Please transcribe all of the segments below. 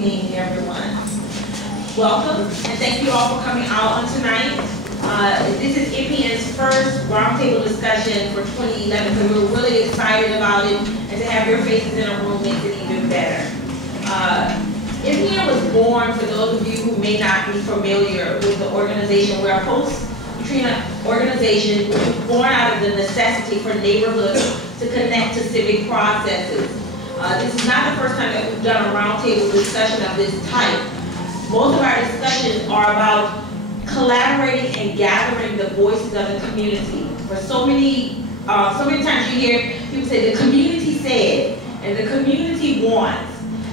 evening, everyone. Welcome, and thank you all for coming out on tonight. This is NPN's first roundtable discussion for 2011, so we're really excited about it, and to have your faces in a room makes it even better. NPN was born, for those of you who may not be familiar with the organization, we're a post-Katrina organization which was born out of the necessity for neighborhoods to connect to civic processes. This is not the first time that we've done a roundtable discussion of this type. Most of our discussions are about collaborating and gathering the voices of the community. For so many times you hear people say the community said, and the community wants,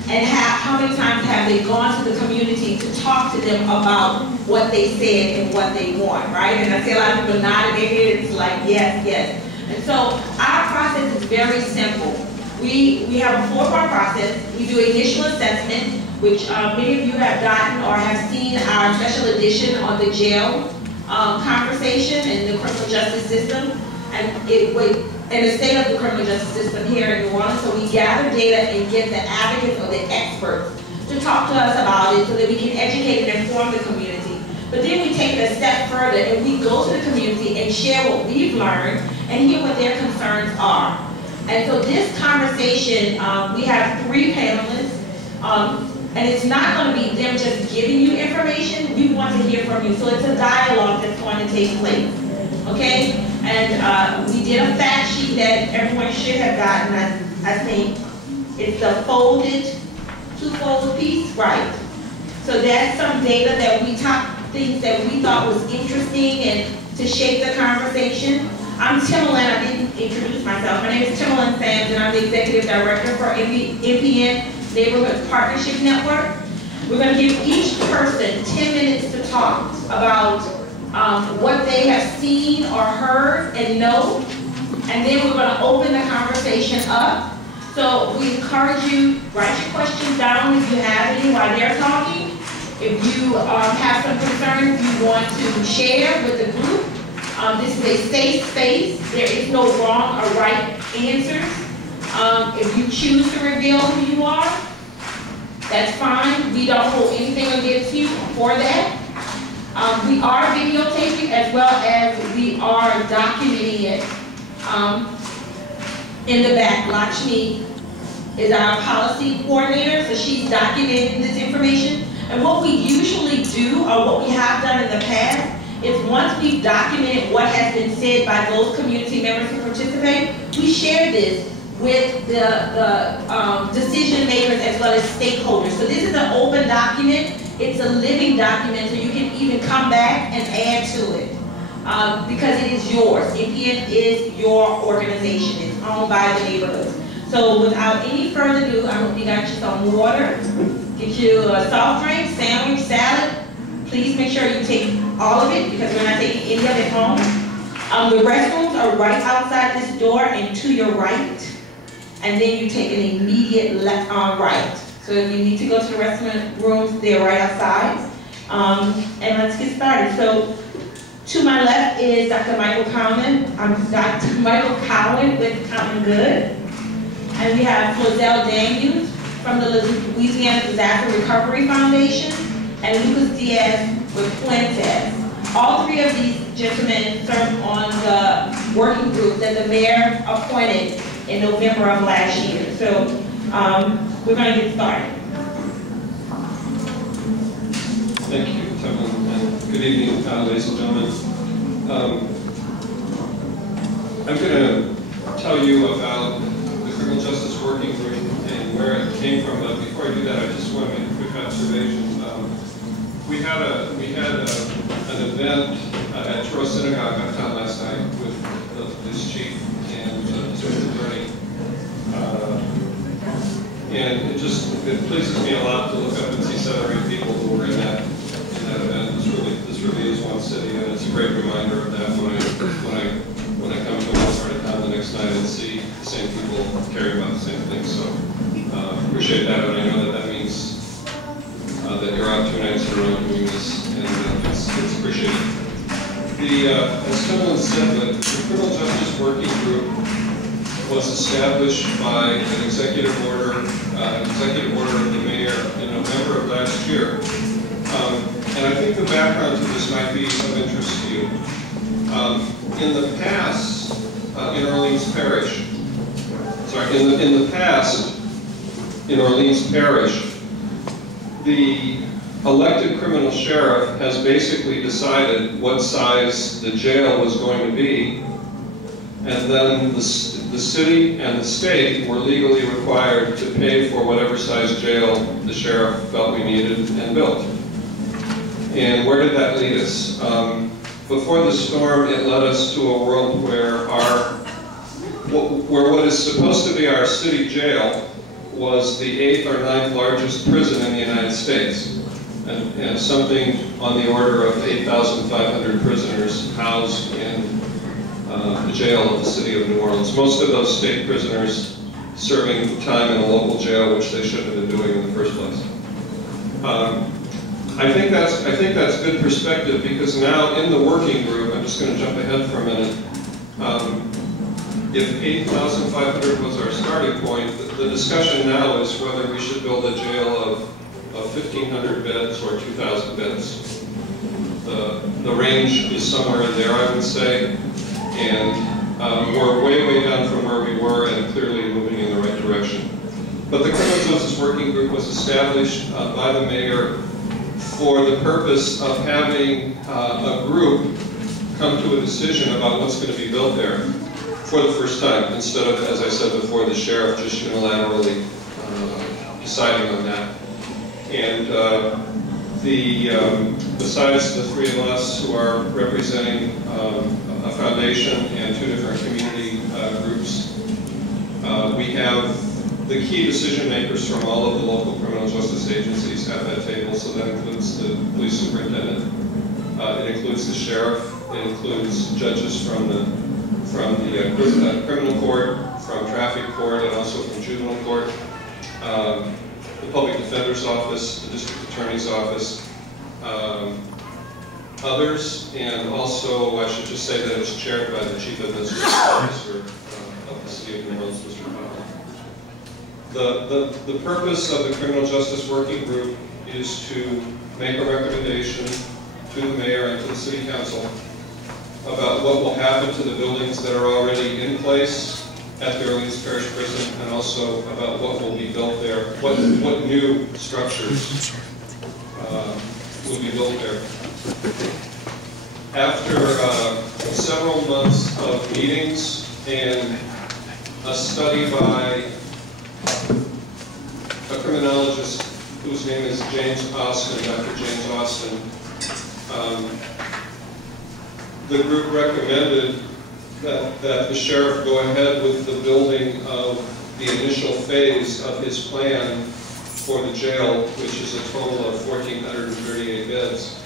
and how many times have they gone to the community to talk to them about what they said and what they want, right? And I see a lot of people nodding their heads, it's like, yes, yes. And so our process is very simple. We have a 4-part process. We do initial assessment, which many of you have gotten or have seen our special edition on the jail conversation and the criminal justice system, and the state of the criminal justice system here in New Orleans. So we gather data and get the advocates or the experts to talk to us about it so that we can educate and inform the community. But then we take it a step further and we go to the community and share what we've learned and hear what their concerns are. And so this conversation, we have 3 panelists, and it's not going to be them just giving you information. We want to hear from you. So it's a dialogue that's going to take place, okay? And we did a fact sheet that everyone should have gotten, I think. It's a folded, 2-fold piece, right? So that's some data that we things that we thought was interesting and to shape the conversation. I'm Timberland. I didn't introduce myself. My name is Timberland Sams, and I'm the Executive Director for NPN Neighborhood Partnership Network. We're going to give each person 10 minutes to talk about what they have seen or heard and know, and then we're going to open the conversation up. So we encourage you, write your questions down if you have any while they're talking. If you have some concerns you want to share with the group, this is a safe space. There is no wrong or right answers. If you choose to reveal who you are, that's fine. We don't hold anything against you for that. We are videotaping as well as we are documenting it in the back. Lakshmi is our policy coordinator, so she's documenting this information. And what we usually do, or what we have done in the past, is once we've documented what has been said by those community members who participate, we share this with the decision makers as well as stakeholders. So this is an open document. It's a living document, so you can even come back and add to it because it is yours. NPN is your organization. It's owned by the neighborhoods. So without any further ado, I hope you got you some water, get you a soft drink, sandwich, salad. Please make sure you take all of it because we're not taking any of it home. The restrooms are right outside this door and to your right. And then you take an immediate left right. So if you need to go to the restrooms, they're right outside. And let's get started. So to my left is Dr. Michael Cowan. I'm Dr. Michael Cowan with Common Good. And we have Flozell from the Louisiana Disaster Recovery Foundation, and Lucas Diaz with Puentes. All 3 of these gentlemen served on the working group that the mayor appointed in November of last year. So we're going to get started. Thank you, Timberland, and good evening, ladies and gentlemen. I'm going to tell you about the Criminal Justice Working Group and where it came from, but before I do that, I just want to make a quick observation. We had an event at Troy Synagogue uptown last night with the police chief and the district attorney. And it pleases me a lot to look up and see 7 or 8 people who were in that event. This really is one city, and it's a great reminder of that when I come to one part of town the next night and see the same people caring about the same things. So appreciate that, and I know that means that you're out 2 nights in a row doing this, and it's appreciated. As Cowan said, the Criminal Justice Working Group was established by an executive order of the mayor in November last year. And I think the background to this might be of interest to you. In the past, in Orleans Parish, in the past, in Orleans Parish, the elected criminal sheriff has basically decided what size the jail was going to be, and then the city and the state were legally required to pay for whatever size jail the sheriff felt we needed and built. And where did that lead us? Before the storm, it led us to a world where what is supposed to be our city jail was the 8th or 9th largest prison in the United States, and something on the order of 8,500 prisoners housed in the jail of the city of New Orleans. Most of those state prisoners serving time in a local jail, which they shouldn't have been doing in the first place. I think that's good perspective, because now in the working group, I'm just going to jump ahead for a minute. If 8,500 was our starting point, the discussion now is whether we should build a jail of 1,500 beds or 2,000 beds. The range is somewhere in there, I would say, and we're way down from where we were and clearly moving in the right direction. But the Criminal Justice Working Group was established by the mayor for the purpose of having a group come to a decision about what's going to be built there for the first time, instead of, as I said before, the sheriff just unilaterally deciding on that. And besides the three of us who are representing a foundation and two different community groups, we have the key decision makers from all of the local criminal justice agencies at that table. So that includes the police superintendent, it includes the sheriff, it includes judges from the criminal court, from traffic court, and also from juvenile court, the public defender's office, the district attorney's office, others, and also I should just say that it's chaired by the chief administrative officer of the city of New Orleans, Mr. Cowan. The purpose of the Criminal Justice Working Group is to make a recommendation to the mayor and to the city council about what will happen to the buildings that are already in place at the Orleans Parish Prison, and also about what will be built there, what new structures will be built there. After several months of meetings and a study by a criminologist whose name is James Austin, Dr. James Austin, the group recommended that the sheriff go ahead with the building of the initial phase of his plan for the jail, which is a total of 1,438 beds.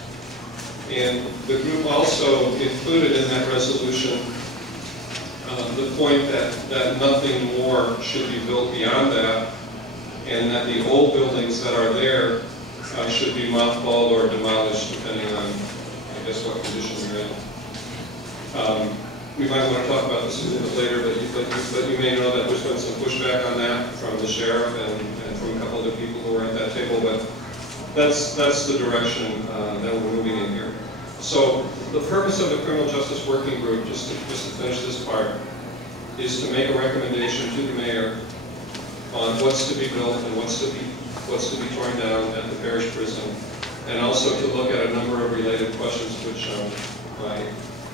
And the group also included in that resolution the point that nothing more should be built beyond that, and that the old buildings that are there should be mothballed or demolished, depending on, I guess, what condition they're in. We might want to talk about this a little bit later, but you may know that there's been some pushback on that from the sheriff and from a couple other people who were at that table, but that's the direction that we're moving in here. So the purpose of the Criminal Justice Working Group, just to finish this part, is to make a recommendation to the mayor on what's to be built and what's to be torn down at the parish prison, and also to look at a number of related questions which my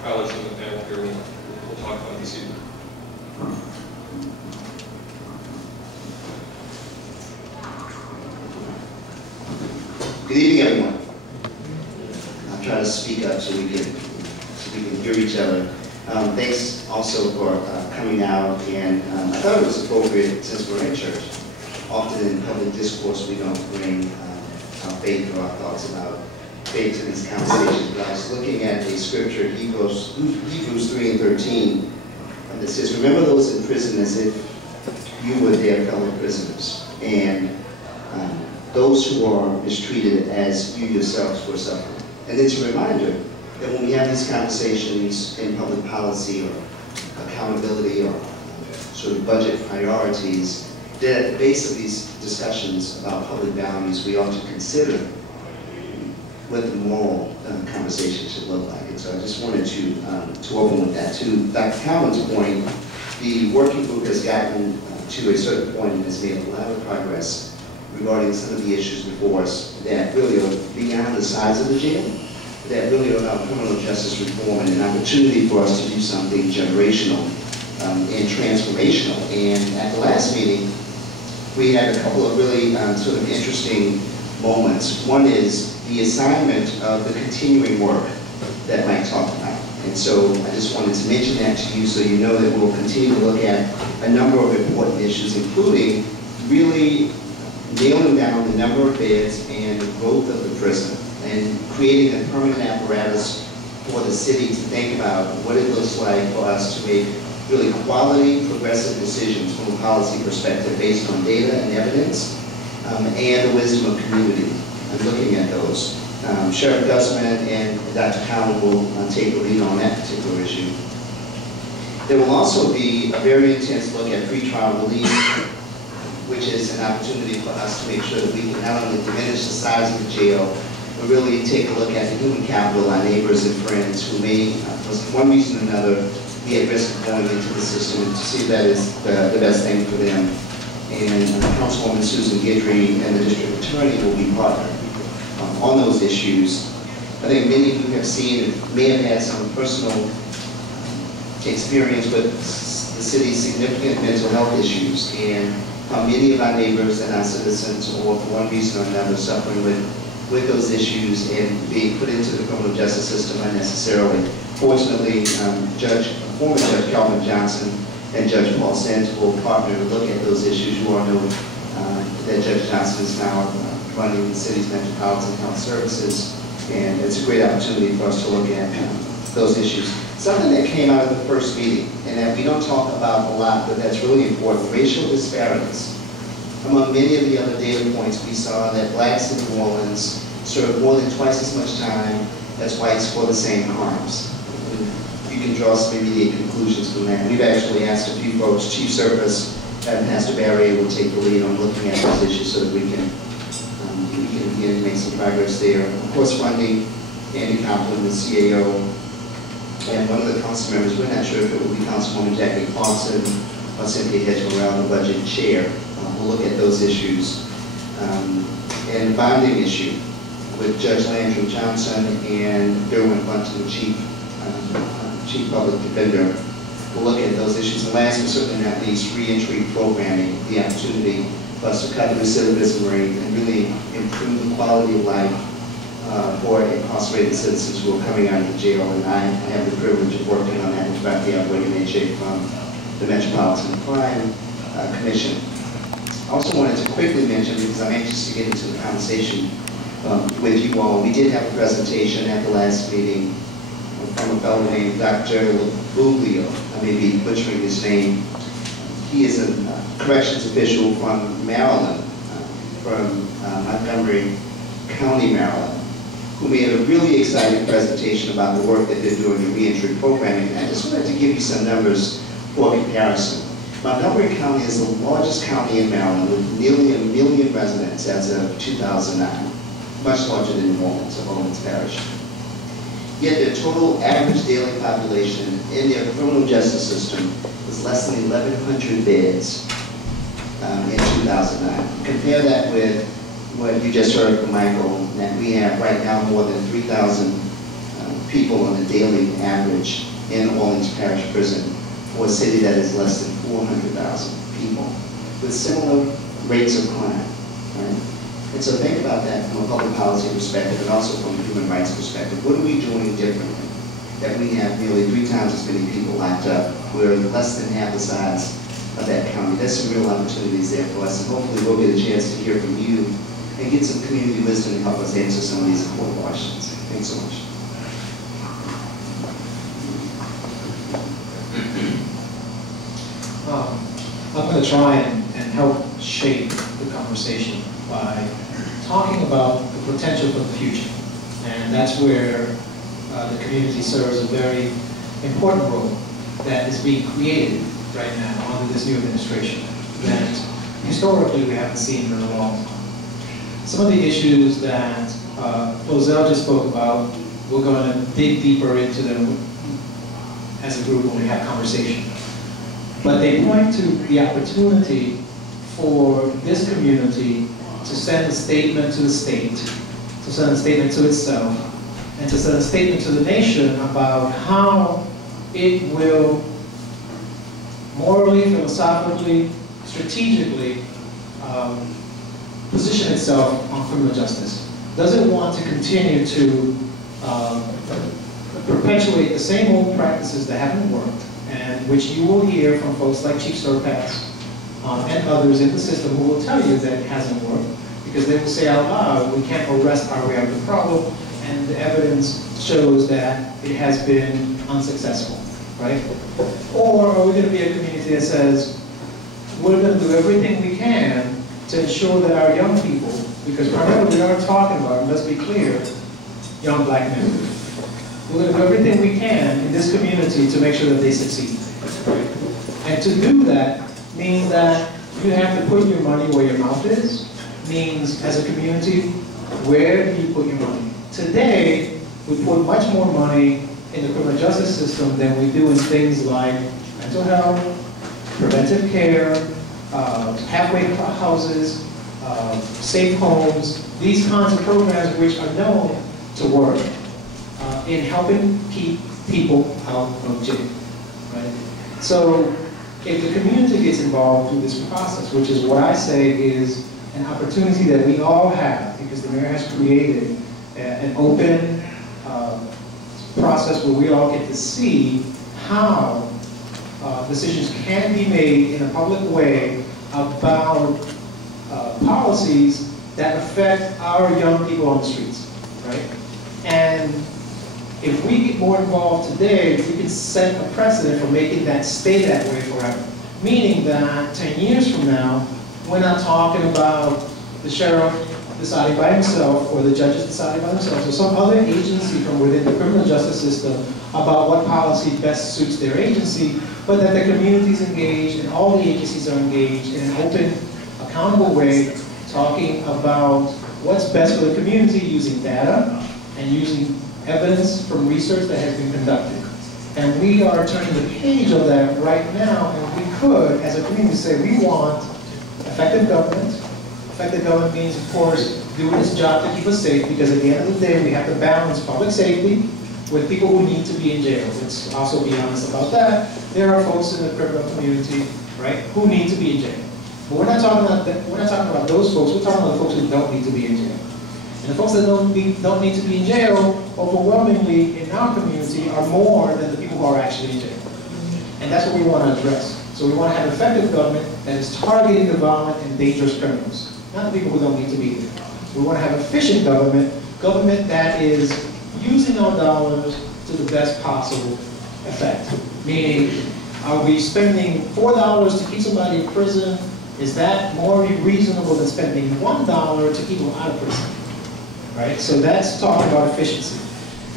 colleagues on the panel here will talk about this evening. Good evening, everyone. I'll try to speak up so we can hear each other. Thanks also for coming out, and I thought it was appropriate, since we're in church. Often in public discourse we don't bring our faith or our thoughts about faith to these conversations, but I was looking at a scripture, Hebrews 3:13, that says, "Remember those in prison as if you were their fellow prisoners, and those who are mistreated as you yourselves were suffering." And it's a reminder that when we have these conversations in public policy or accountability or sort of budget priorities, that at the base of these discussions about public values, we ought to consider what the moral conversation should look like. And so I just wanted to open with that. To Dr. Cowan's point, the working group has gotten to a certain point and has made a lot of progress regarding some of the issues before us that really are beyond the size of the jail, that really are about criminal justice reform and an opportunity for us to do something generational and transformational. And at the last meeting, we had a couple of really sort of interesting moments. One is the assignment of the continuing work that Mike talked about. And so I just wanted to mention that to you so you know that we'll continue to look at a number of important issues, including really nailing down the number of beds and the growth of the prison and creating a permanent apparatus for the city to think about what it looks like for us to make really quality, progressive decisions from a policy perspective based on data and evidence and the wisdom of community and looking at those. Sheriff Gusman and Dr. Cowan will take the lead on that particular issue. There will also be a very intense look at pretrial release, which is an opportunity for us to make sure that we can not only diminish the size of the jail, but really take a look at the human capital, our neighbors and friends who may, for one reason or another, be at risk of going into the system, and to see if that is the best thing for them. And Councilwoman Susan Guidry and the district attorney will be partnering on those issues. I think many of you have seen, may have had some personal experience with the city's significant mental health issues, and how many of our neighbors and our citizens, or for one reason or another, suffering with those issues and being put into the criminal justice system unnecessarily. Fortunately, former Judge Calvin Johnson and Judge Paul Sands will partner to look at those issues. You all know that Judge Johnson is now running the city's Metropolitan Health Services, and it's a great opportunity for us to look at those issues. Something that came out of the first meeting, and that we don't talk about a lot, but that's really important, racial disparities. Among many of the other data points, we saw that blacks in New Orleans serve more than twice as much time as whites for the same crimes. You can draw some immediate conclusions from that. We've actually asked a few folks, Chief Service and Pastor Barry will take the lead on looking at those issues so that we can begin to make some progress there. Of course, funding, Andy Compton, the CAO, and one of the council members, we're not sure if it will be Councilwoman Jackie Clarkson or Cynthia Hedge-Morrell, the budget chair. We'll look at those issues. And the bonding issue with Judge Landry Johnson and Derwin Bunton, the Chief Public Defender. We'll look at those issues. And last but certainly not least, reentry programming, the opportunity for us to cut the recidivism rate and really improve the quality of life for incarcerated citizens who are coming out of the jail. And I have the privilege of working on that. In fact, the operating handshake from the Metropolitan Crime Commission. I also wanted to quickly mention, because I'm anxious to get into the conversation with you all, we did have a presentation at the last meeting from a fellow named Dr. Buglio. I may be butchering his name. He is a corrections official from Maryland, from Montgomery County, Maryland, who made a really exciting presentation about the work that they're doing in reentry programming. And I just wanted to give you some numbers for comparison. Montgomery County is the largest county in Maryland with nearly 1 million residents as of 2009, much larger than New Orleans Parish. Yet their total average daily population in their criminal justice system was less than 1,100 beds in 2009. Compare that with what you just heard from Michael, that we have right now more than 3,000 people on a daily average in Orleans Parish Prison, for a city that is less than 400,000 people, with similar rates of crime. Right? And so think about that from a public policy perspective and also from a human rights perspective. What are we doing differently? That we have nearly 3 times as many people locked up. We're less than half the size of that county. There's some real opportunities there for us, and hopefully we'll get a chance to hear from you and get some community wisdom to help us answer some of these important questions. Thanks so much. I'm going to try and help shape the conversation by talking about the potential for the future. And that's where the community serves a very important role that is being created right now under this new administration. That historically we haven't seen in a long time. Some of the issues that Flozell just spoke about, we're going to dig deeper into them as a group when we have conversation. But they point to the opportunity for this community to send a statement to the state, to send a statement to itself, and to send a statement to the nation about how it will morally, philosophically, strategically position itself on criminal justice. Does it want to continue to perpetuate the same old practices that haven't worked, and which you will hear from folks like Chief Surpass and others in the system who will tell you that it hasn't worked, because they will say out loud, we can't arrest our way out of the problem, and the evidence shows that it has been unsuccessful, right? Or are we going to be a community that says, we're going to do everything we can to ensure that our young people, because primarily we are talking about, and let's be clear, young black men. We're going to do everything we can in this community to make sure that they succeed. Right? And to do that means that you have to put your money where your mouth is, means as a community, where do you put your money? Today, we put much more money in the criminal justice system than we do in things like mental health, preventive care, halfway houses, safe homes, these kinds of programs which are known to work in helping keep people out of jail, right? So if the community gets involved through this process, which is what I say is an opportunity that we all have, because the mayor has created an open process where we all get to see how decisions can be made in a public way about policies that affect our young people on the streets, right? And if we get more involved today, we can set a precedent for making that stay that way forever. Meaning that 10 years from now, we're not talking about the sheriff deciding by himself or the judges deciding by themselves or some other agency from within the criminal justice system about what policy best suits their agency, but that the community is engaged and all the agencies are engaged in an open, accountable way, talking about what's best for the community using data and using evidence from research that has been conducted. And we are turning the page of that right now, and we could, as a community, say we want effective government. Effective government means, of course, doing its job to keep us safe, because at the end of the day, we have to balance public safety with people who need to be in jail. Let's also be honest about that. There are folks in the criminal community, right, who need to be in jail. But we're not talking about that. We're not talking about those folks. We're talking about the folks who don't need to be in jail. And the folks that don't need to be in jail, overwhelmingly in our community, are more than the people who are actually in jail. And that's what we want to address. So we want to have effective government that is targeting the violent and dangerous criminals, not the people who don't need to be there. We want to have efficient government that is using our dollars to the best possible effect. Meaning, are we spending $4 to keep somebody in prison? Is that more reasonable than spending $1 to keep them out of prison? Right? So that's talking about efficiency.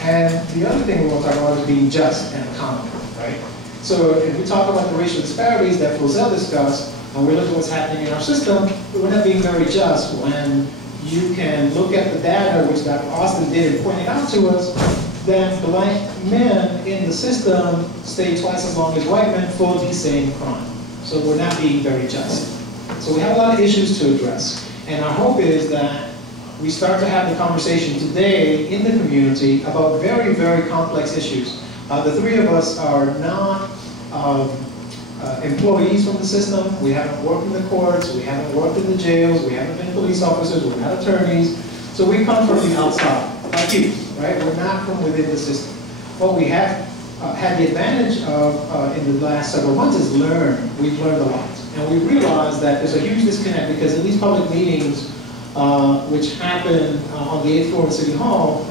And the other thing we want to talk about is being just and accountable, right? So if we talk about the racial disparities that Flozell discussed, and we look at what's happening in our system, we're not being very just when you can look at the data, which Dr. Austin did and pointed out to us, that black men in the system stay twice as long as white men for the same crime. So we're not being very just. So we have a lot of issues to address. And our hope is that we start to have the conversation today in the community about very, very complex issues. The three of us are not employees from the system. We haven't worked in the courts, we haven't worked in the jails, we haven't been police officers, we're not attorneys. So we come from the outside, like you, right? We're not from within the system. What we have had the advantage of in the last several months is learn. We've learned a lot. And we realized that there's a huge disconnect, because in these public meetings, which happen on the 8th floor in City Hall,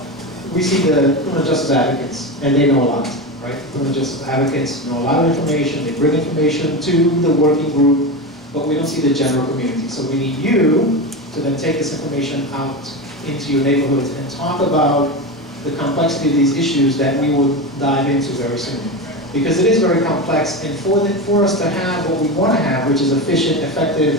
we see the criminal justice advocates, and they know a lot, right? Criminal justice advocates know a lot of information, they bring information to the working group, but we don't see the general community. So we need you to then take this information out into your neighborhoods and talk about the complexity of these issues that we will dive into very soon. Because it is very complex, and for us to have what we want to have, which is efficient, effective,